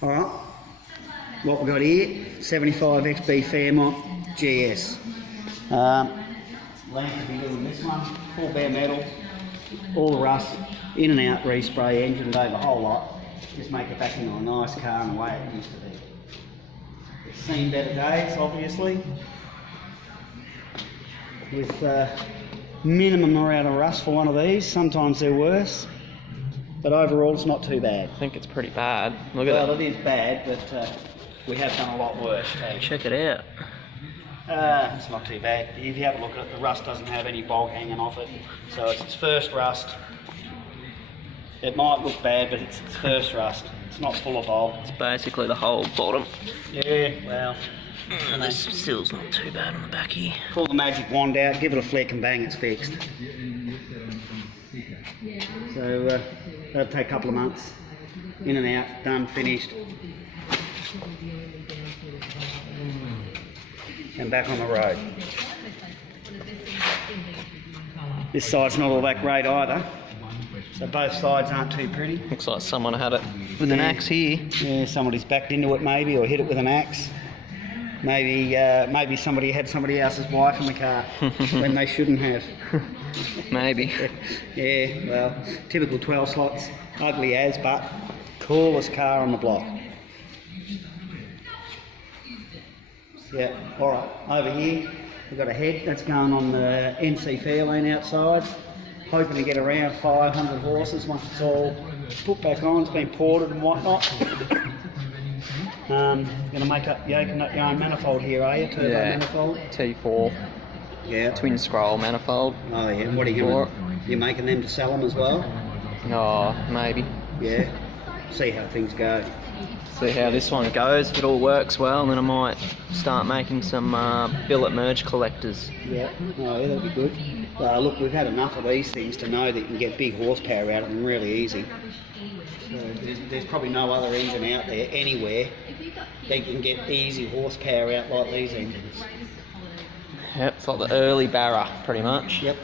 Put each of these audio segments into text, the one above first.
Alright, what we've got here, 75 XB Fairmont GS. Length to be doing this one, full bare metal, all the rust, in and out respray, engined over a whole lot. Just make it back into a nice car and the way it used to be. It's seen better days, obviously, with minimum amount of rust for one of these. Sometimes they're worse, but overall it's not too bad. I think it's pretty bad. Look at well, that. It is bad, but we have done a lot worse too. Check it out. It's not too bad. If you have a look at it, the rust doesn't have any bog hanging off it. So it's its first rust. It might look bad, but it's its first rust. It's not full of bog. It's basically the whole bottom. Yeah, well. And this still's not too bad on the back here. Pull the magic wand out, give it a flick and bang, it's fixed. So that'll take a couple of months. In and out, done, finished. And back on the road. This side's not all that great either. So both sides aren't too pretty. Looks like someone had it with an axe here. Yeah, somebody's backed into it maybe, or hit it with an axe. Maybe somebody had somebody else's wife in the car when they shouldn't have. Maybe. Yeah, well, typical 12 slots, ugly as, but coolest car on the block. Yeah, alright, over here we've got a head that's going on the NC fairlane outside. Hoping to get around 500 horses once it's all put back on, it's been ported and whatnot. Going to make up, you're opening up your own manifold here, are you? Turbo manifold? T4. Yeah. Twin scroll manifold. Oh yeah, what are you going to, you're making them to sell them as well? Oh, maybe. Yeah. See how things go. See how this one goes. If it all works well, then I might start making some billet merge collectors. Yeah, oh, yeah, that'll be good. Look, we've had enough of these things to know that you can get big horsepower out of them really easy. So there's probably no other engine out there anywhere that can get easy horsepower out like these engines. Yep, it's like the early Barra, pretty much. Yep,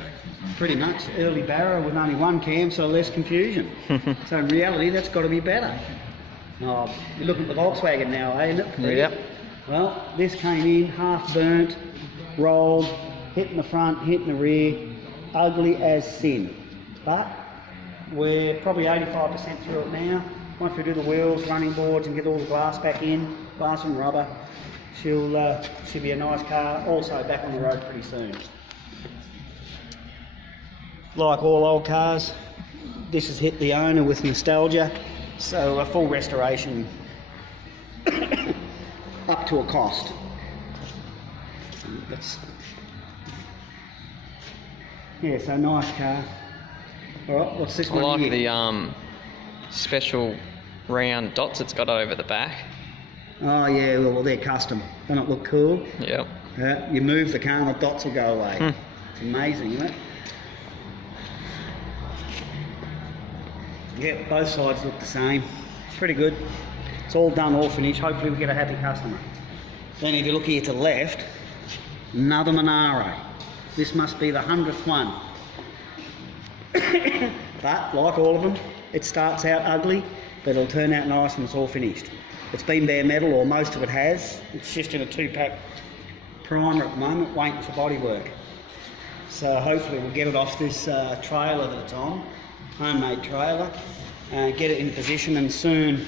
pretty much. Early Barra with only one cam, so less confusion. So in reality, that's got to be better. Oh, you're looking at the Volkswagen now, ain't it? Yep. Well, this came in half burnt, rolled, hitting the front, hitting the rear, ugly as sin. But we're probably 85% through it now. Once we do the wheels, running boards and get all the glass back in, glass and rubber, she'll be a nice car, also back on the road pretty soon. Like all old cars, this has hit the owner with nostalgia. So a full restoration up to a cost. Yeah, so nice car. Alright, what's this one? I like here? the special round dots it's got over the back. Oh yeah, well they're custom. Don't it look cool? Yep. You move the car and the dots will go away. It's amazing, isn't it? Yeah, both sides look the same. Pretty good. It's all done, all finished. Hopefully we get a happy customer. Then if you look here to the left, another Monaro. This must be the 100th one. But, like all of them, it starts out ugly, but it'll turn out nice when it's all finished. It's been bare metal, or most of it has. It's just in a 2-pack primer at the moment, waiting for bodywork. So hopefully we'll get it off this trailer that it's on. Homemade trailer, get it in position and soon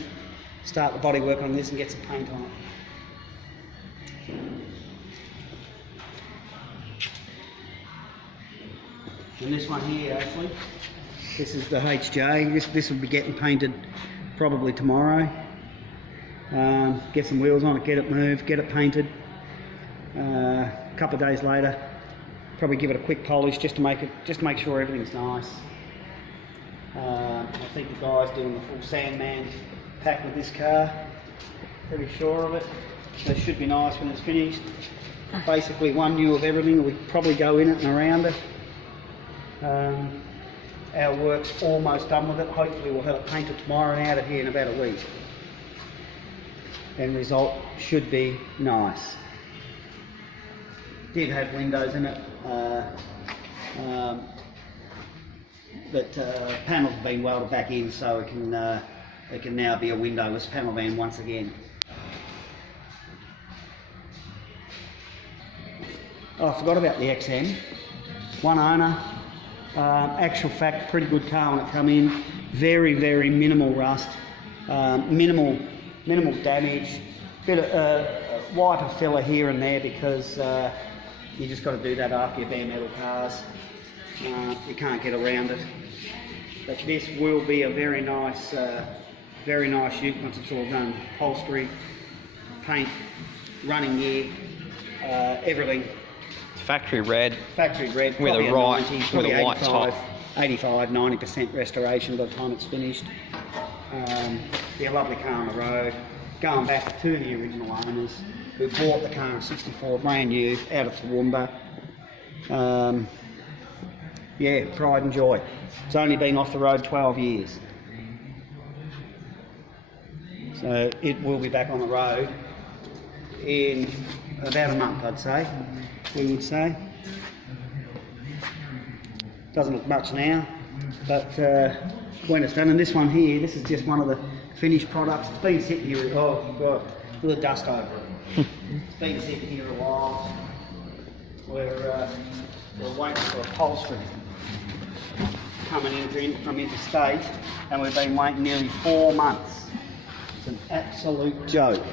start the body work on this and get some paint on it. And this one here actually, this is the HJ, this will be getting painted probably tomorrow. Get some wheels on it, get it moved, get it painted. A couple of days later, probably give it a quick polish just to make sure everything's nice. I think the guy's doing the full Sandman pack with this car. Pretty sure of it. So it should be nice when it's finished. Basically one new of everything will probably go in it and around it. Our work's almost done with it. Hopefully we'll have it painted tomorrow and out of here in about a week. End result should be nice. Did have windows in it. But panels have been welded back in so it can it can now be a windowless panel van once again. Oh, I forgot about the XM. One owner, actual fact, pretty good car when it come in. Very, very minimal rust, minimal damage. Bit of wiper filler here and there because you just got to do that after your bare metal cars. You can't get around it. But this will be a very nice ute once it's all done. Upholstery, paint, running gear, everything. Factory red. Factory red. With a right, 90, with a white top. 85, 90% restoration by the time it's finished. Be a lovely car on the road. Going back to the original owners who bought the car in '64, brand new, out of Toowoomba. Yeah, pride and joy. It's only been off the road 12 years. So it will be back on the road in about a month, I'd say. We would say. Doesn't look much now, but when it's done, and this one here, this is just one of the finished products. It's been sitting here, oh god, with the dust over it. It's been sitting here a while. We're waiting for upholstery coming in from interstate, and we've been waiting nearly 4 months. It's an absolute joke.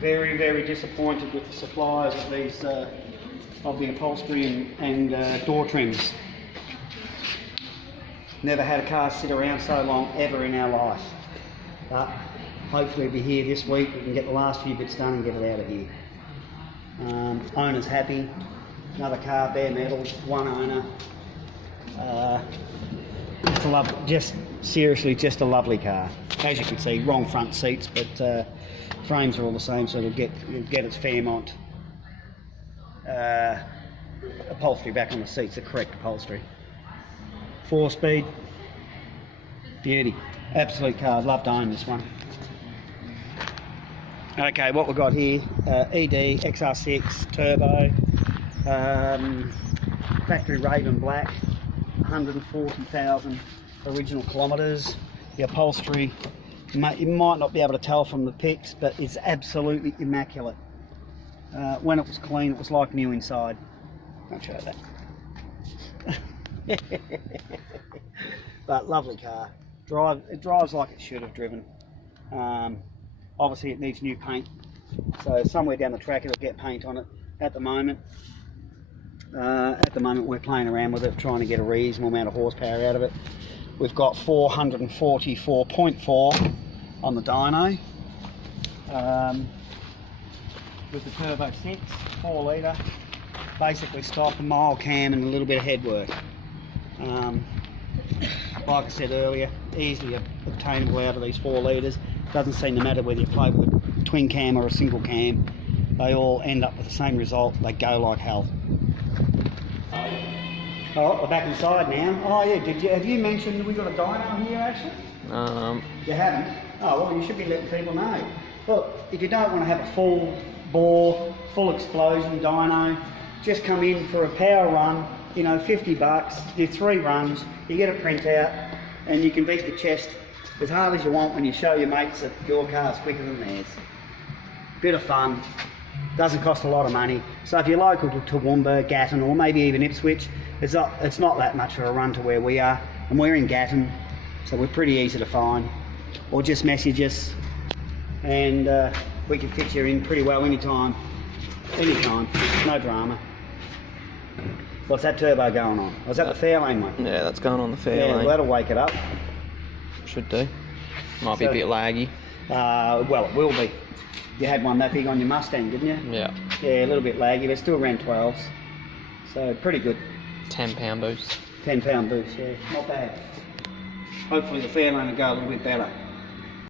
Very, very disappointed with the suppliers of these, of the upholstery and door trims. Never had a car sit around so long ever in our life. But hopefully we'll be here this week. We can get the last few bits done and get it out of here. Owner's happy. Another car, bare metal, one owner. It's a seriously, just a lovely car. As you can see, wrong front seats, but frames are all the same, so it'll get its Fairmont upholstery back on the seats, the correct upholstery. 4-speed, beauty, absolute car. I'd love to own this one. Okay, what we've got here, ED XR6 turbo, factory Raven black, 140,000 original kilometres. The upholstery, you might not be able to tell from the pics, but it's absolutely immaculate. When it was clean, it was like new inside. I'll show that. But lovely car. It drives like it should have driven. Obviously it needs new paint, so somewhere down the track it'll get paint on it. At the moment we're playing around with it, trying to get a reasonable amount of horsepower out of it. We've got 444.4 on the dyno, with the turbo 6, 4 litre, basically stop, a mild cam and a little bit of headwork. Like I said earlier, easily obtainable out of these 4 litres. Doesn't seem to matter whether you play with a twin cam or a single cam, they all end up with the same result. They go like hell. Oh, we're back inside now. Oh yeah, have you mentioned we got a dyno here actually? You haven't? Oh well, you should be letting people know. Look, if you don't want to have a full bore, full explosion dyno, just come in for a power run, you know, 50 bucks, do 3 runs, you get a printout, and you can beat your chest as hard as you want when you show your mates that your car's quicker than theirs. Bit of fun, doesn't cost a lot of money. So if you're local to Toowoomba, Gatton, or maybe even Ipswich, it's not that much of a run to where we are, and we're in Gatton, so we're pretty easy to find. Or just message us, and we can fit you in pretty well anytime, no drama. What's that turbo going on? Was that the fairlane one? Yeah, that's going on the fairlane. Yeah, well, that'll wake it up. Should do. Might be a bit laggy. Well, it will be. You had one that big on your Mustang, didn't you? Yeah. Yeah, a little bit laggy, but still around 12s. So pretty good. £10 boost. £10 boost, yeah. Not bad. Hopefully the fairlane will go a little bit better.